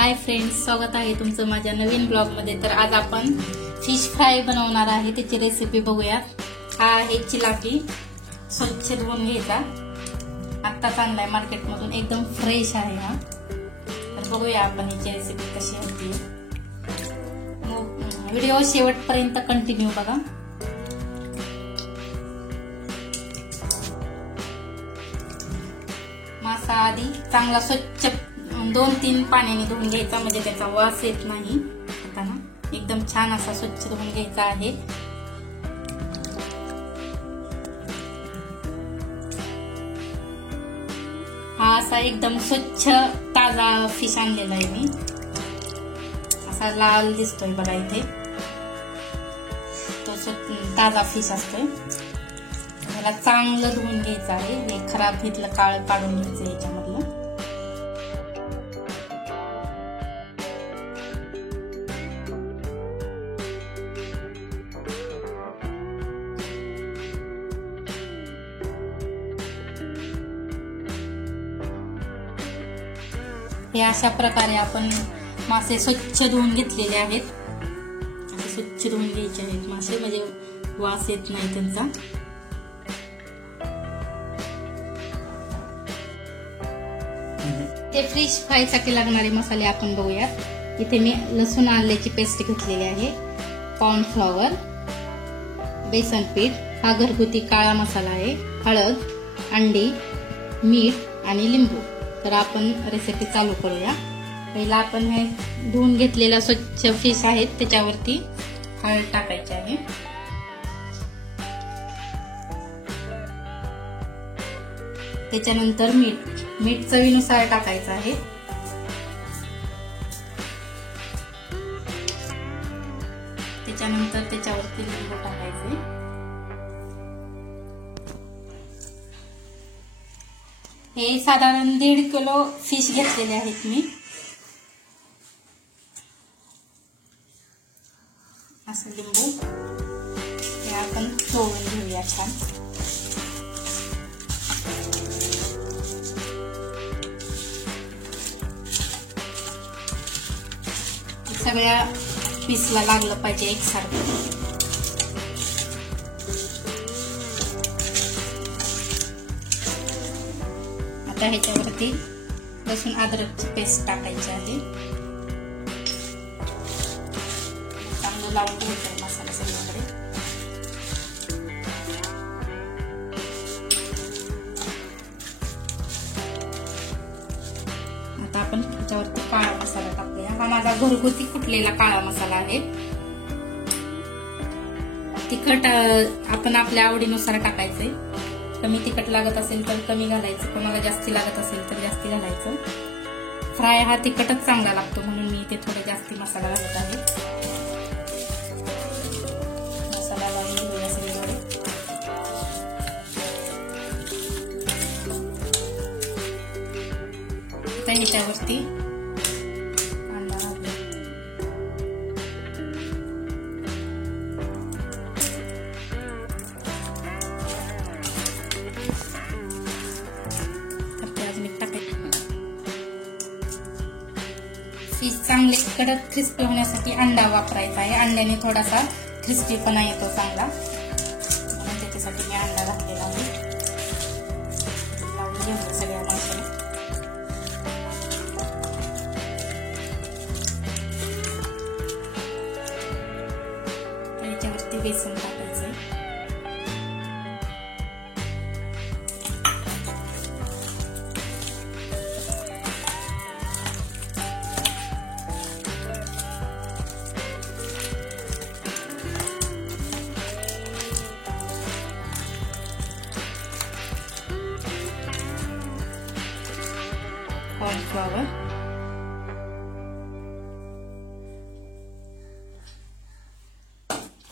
Hi friends, स्वागत आहे तुमचं माझ्या नवीन ब्लॉग मध्ये। तर आज आपण फिश फ्राय बनवणार आहे, त्याची रेसिपी बघूया। हा आहे चिलापी, स्वच्छ धुवून घ्यायचा। आता चांगला आहे मार्केट मधून, एकदम फ्रेश आहे हा। तर बघूया आपण याची रेसिपी कशी होती। व्हिडिओ शेवटपर्यंत कंटिन्यू बघा। मासा आधी चांगला स्वच्छ 2-3 पाण्याने धुवून घ्यायचा, म्हणजे त्याचा वास येत नाही। आता ना एकदम छान असा स्वच्छ धुवून घ्यायचा आहे। हा असा एकदम स्वच्छ ताजा फिश आणलेला आहे मी। असा लाल दिसतोय बघा इथे, तो ताजा फिश असतोय। त्याला चांगलं धुवून घ्यायचं आहे। हे खराब घेतलं काळ काढून घ्यायचं याच्यामधलं। हे अशा प्रकारे आपण मासे स्वच्छ धुवून घेतलेले आहेत। असे स्वच्छ धुवून घ्यायचे आहेत मासे, म्हणजे वास येत नाही त्यांचा। ते फिश फ्राय साठी लागणारे मसाले आपण बघूया। इथे मी लसूण आल्याची पेस्ट घेतलेली आहे, कॉर्नफ्लॉवर, बेसन पीठ, हा घरगुती काळा मसाला आहे, हळद, अंडी, मीठ आणि लिंबू। तर आपण रेसिपी चालू करूया। पहिला आपण हे धुवून घेतलेला स्वच्छ फिश आहेत, त्याच्यावरती हळद टाकायची आहे। त्याच्यानंतर मीठ चवीनुसार टाकायचं आहे। त्याच्यानंतर त्याच्यावरती लिंबू टाकायचे। हे साधारण 1.5 किलो फिश घेतलेले आहेत मी। असं लिंबू हे आपण चोळून घेऊया छान। सगळ्या पीसला लागलं पाहिजे एकसारखं। आता ह्याच्यावरती लसूण अद्रकची पेस्ट टाकायची आहे। चांगलं लावून घ्यायचं मसाला सगळीकडे। आता आपण ह्याच्यावरती काळा मसाला टाकूया। हा माझा घरगुती कुटलेला काळा मसाला आहे। तिखट आपण आपल्या आवडीनुसार टाकायचंय। कमी तिखट लागत असेल तर कमी घालायचं, कोणाला जास्ती लागत असेल तर जास्ती घालायचं। फ्राय हा तिखटच चांगला लागतो, म्हणून मी इथे थोडे जास्ती मसाला घालत आहे। मसाला लावून घेऊया सगळीकडे। आता ह्याच्यावरती कांदा घालूया। फिश चांगले कडक क्रिस्पी होण्यासाठी अंडा वापरायचा आहे। अंड्याने थोडासा क्रिस्पीपणा येतो चांगला, म्हणून त्याच्यासाठी मी अंडा घातलेला आहे। लावून घेऊया सगळ्या माशाला। त्याच्यावरती बेसन टाकायचं आहे।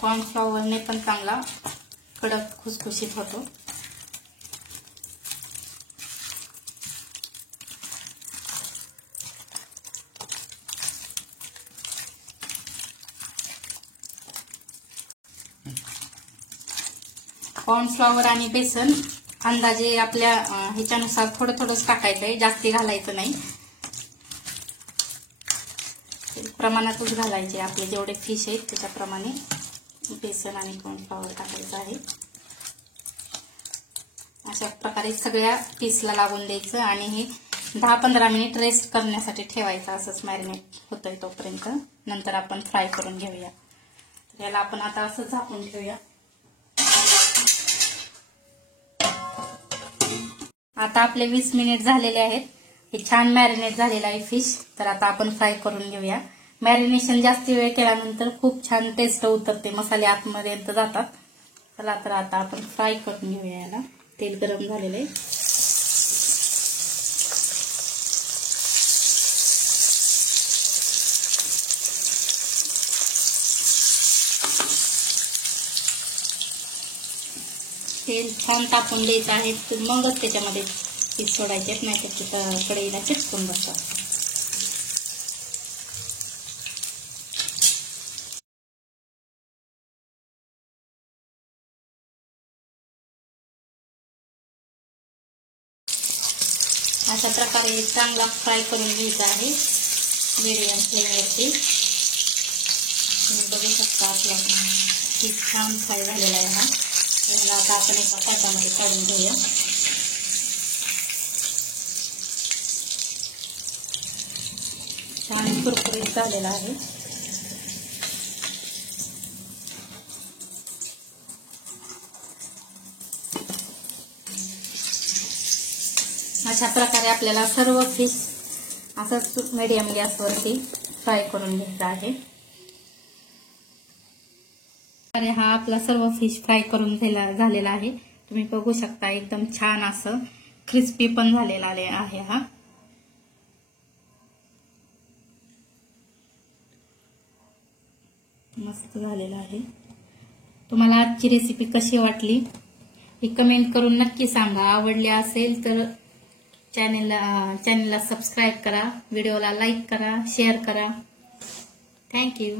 कॉर्नफ्लॉवरने पण चांगला कडक खुसखुशीत होतो। कॉर्नफ्लॉवर आणि बेसन अंदाजे आपल्या ह्याच्यानुसार थोडं थोडंच टाकायचंय, जास्ती घालायचं नाही। प्रमाणातच घालायचे. आपले जेवढे फिश आहेत त्याच्याप्रमाणे बेसन आणि कॉर्नफ्लॉवर टाकायचं आहे. अशा प्रकारे सगळ्या पीसला लागून द्यायचं आणि हे 10-15 मिनिट रेस्ट करण्यासाठी ठेवायचं. असंच मॅरिनेट होतंय तोपर्यंत. नंतर आपण फ्राय करून घेऊया. तर याला आपण आता असं झाकून ठेवूया. आता आपले 20 मिनिट झालेले आहेत. हे छान मॅरिनेट झालेलं आहे फिश. तर आता आपण फ्राय करून घेऊया. मॅरिनेशन जास्त वेळ केल्यानंतर खूप छान टेस्ट उतरते, मसाले आतमध्ये जातात. चला तर आता आपण फ्राय करून घेऊया याला. तेल गरम झालेलं आहे. तेल छान तापून द्यायचं आहे, तर मगच त्याच्यामध्ये पीस सोडायचे आहेत, नाही तर कढईला चिटकून बसतात. अशा प्रकारे चांगला फ्राय करून घ्यायचा आहे मीडियम फ्लेमवरती. तुम्ही बघू शकता आपला पीस छान फ्राय झालेला आहे हा. याला आता आपण एका पाटामध्ये काढून घेऊया. छान कुरकुरीत झालेला आहे. अशा प्रकारे आपल्याला सर्व फिश असंच मीडियम गॅसवरती फ्राय करून घ्यायचा आहे. हा आपला सर्व फिश फ्राय करून झालेला आहे. तुम्ही बघू शकता एकदम छान असं क्रिस्पी पण झालेला आहे हा. मस्त झालेला आहे. तुम्हाला आजची रेसिपी कशी वाटली हे कमेंट करून नक्की सांगा. आवडली असेल तर चॅनलला सबस्क्राईब करा, व्हिडिओला लाईक करा, शेअर करा. थँक्यू.